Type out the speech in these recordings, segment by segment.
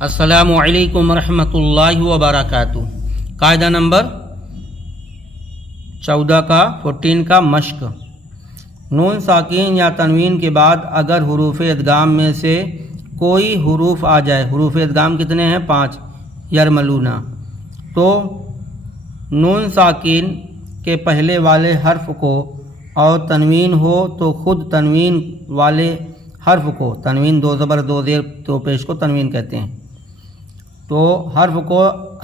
السلام علیکم ورحمۃ اللہ وبرکاتہ۔ قاعدہ نمبر 14 کا مشق۔ نون ساکن یا تنوین کے بعد اگر حروف ادغام میں سے کوئی حروف آ جائے، حروف ادغام کتنے ہیں؟ 5، یرملون، تو نون ساکن کے پہلے والے حرف کو اور تنوین ہو تو خود تنوین والے حرف کو، تنوین 2 زبر 2 زیر 2 پیش کو تنوین کہتے ہیں، تو حرف کو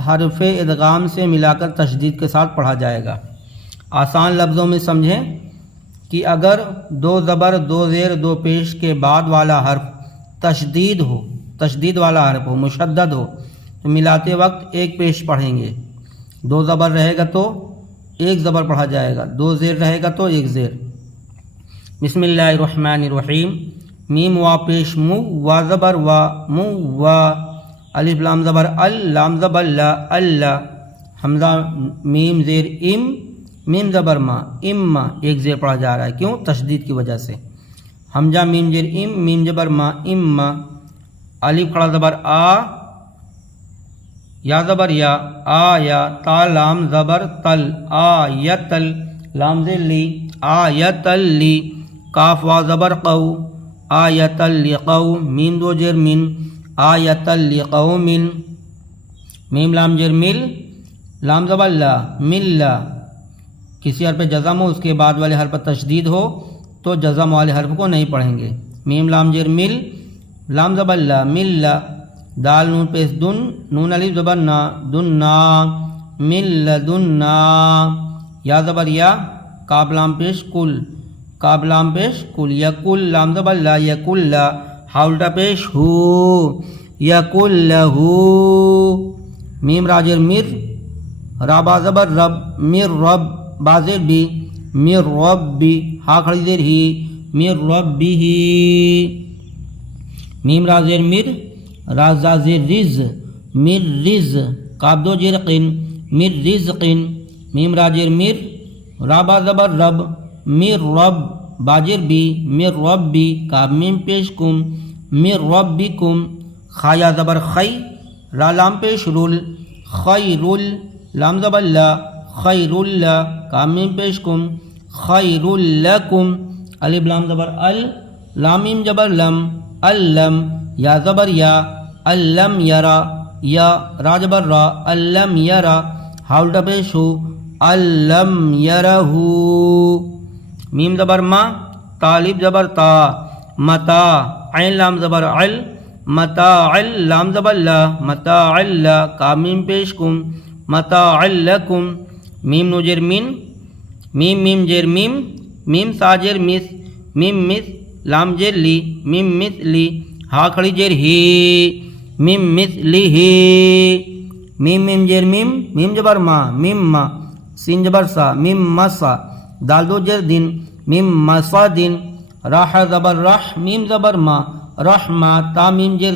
حرف ادغام سے ملا کر تشدید کے ساتھ پڑھا جائے گا۔ آسان لفظوں میں سمجھیں کہ اگر 2 زبر 2 زیر 2 پیش کے بعد والا حرف تشدید والا حرف ہو، مشدد ہو، تو ملاتے وقت ایک پیش پڑھیں گے۔ 2 زبر رہے گا تو ایک زبر پڑھا جائے گا، 2 زیر رہے گا تو ایک زیر۔ بسم اللہ الرحمن الرحیم۔ میم وا پیش مو، وا زبر وا، مو وا، الف لام زبر ال، لام زبر لا، اللہ، حمزہ میم زیر ام، میم زبر ما، اما، ایک زیر پڑھا جا رہا ہے، کیوں؟ تشدید کی وجہ سے۔ حمزہ میم زیر ام، میم زبر ما، اما، الف کھڑا زبر آ، یا زبر یا، آ یا، تا لام زبر تل، آ یتل، لام زیر لی، آ یتل لی، کاف وا زبر قو، آ یتل لقو، میم 2 زیر من، آیتل لقوم، میم لام زیر مل، لام زبر لا، ملا، کسی حرف جزم ہو اس کے بعد والے حرف پر تشدید ہو تو جزم والے حرف کو نہیں پڑھیں گے۔ میم لام زیر مل، لام زبر لا، ملا، دال نون پیش دن، نون الف زبر نا، دنا، مل دنا، یا زبر یا، کاف لام پیش کل، کاف لام پیش کل، یکل، لام زبر لا، یکل لا، ہاؤلٹا پیش ہو، یکل لہو، میم راجر مر، رابا زبر رب، مر رب، بازر بھی، مر رب بھی، ہا کھڑی زیر ہی، مر رب بھی، میم راجر مر، رازا زیر رز، مر رز، کاف 2 زیر قن، مر رزقن، میم راجر مر، رابا زبر رب، مر رب، باجر بھی، مر رب بھی، کاف میم پیش کم، مر ربکم، خایا زبر خی، را لام پیش رول، خیرل، لام زبر لا، خیرل، کاف میم پیش کم، خیرل لکم، الف لام زبر ال، لام میم زبر لم، الم، یا زبر یا، الم یرا، یا را زبر را، الم یرا، ہاؤلٹا پیش ہو، الم یرہو، میم زبر ما، طالب زبر تا، متا، عین لام زبر عل، متاع، لام زبر لا، متاع لا، کاف میم پیش کم، متاع لکم، میم نو زیر من، میم میم زیر میم، میم سا زیر مس، میم مس، لام زیر لی، میم مس لی، ہا کھڑی زیر ہی، میم مس لی ہی، میم میم زیر میم، میم زبر ما، میم ما، سین زبر سا، میم مسا، دال 2 زیر دن، میم مسا دن، راح زبر رح، میم زبر ما، رحمہ، تا میم زیر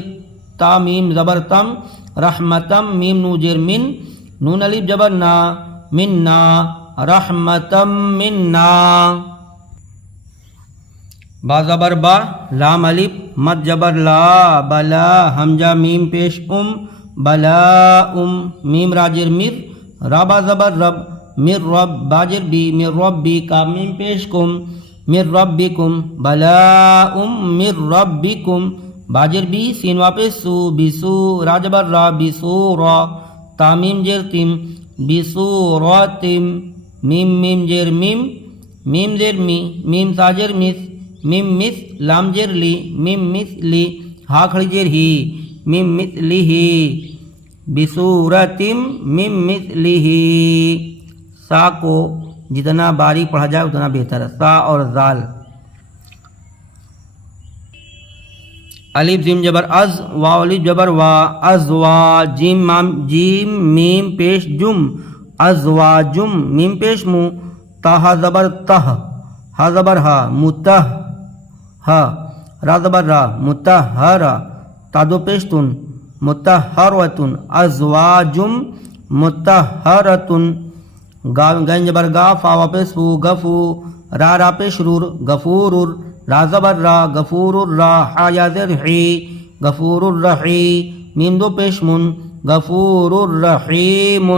تا، میم زبر تم، رحمتم، میم نو زیر من، نون الف زبر نا، منا، رحمتم منا، با زبر با، لام الف، مد زبر لا، بلا، حمزہ میم پیش بلا، میم راجر مر، رابا زبر رب، مر رب، باجر بی، مر رب بی، کاف میم پیش کم، مر ربکم، بلا مر ربکم، باجر بی، سین واپس سو، بسو، را زبر را، بسورا، تامیم زیر تم، بسوراتم، میم میم زیر میم، میم زیر می، میم سا زیر مس، میم مس، لام زیر لی، میم مس لی، ہا کھڑی زیر ہی، میم مس لی ہی، بسوراتم، میم مس لی ہی، سا کو جتنا باریک پڑھا جائے اتنا بہتر ہے، سا اور زال۔ الف جیم جبر از، واو الف جبر وا، ازوا، جیم میم پیش جم، ازواجم، میم پیش مو، تا زبر تہ، ہا زبر ہا، متہ، ہا، را زبر را، متہرا، تا 2 پیش تن، متہرتن، ازواجم متہرتن، گین زبر گا، فا واپس فو، گفو، را پیش رور، غفور، را زبر را، غفور را، حا یا زر حی، غفور الرحی، میم دو پیش من غفور الرحیم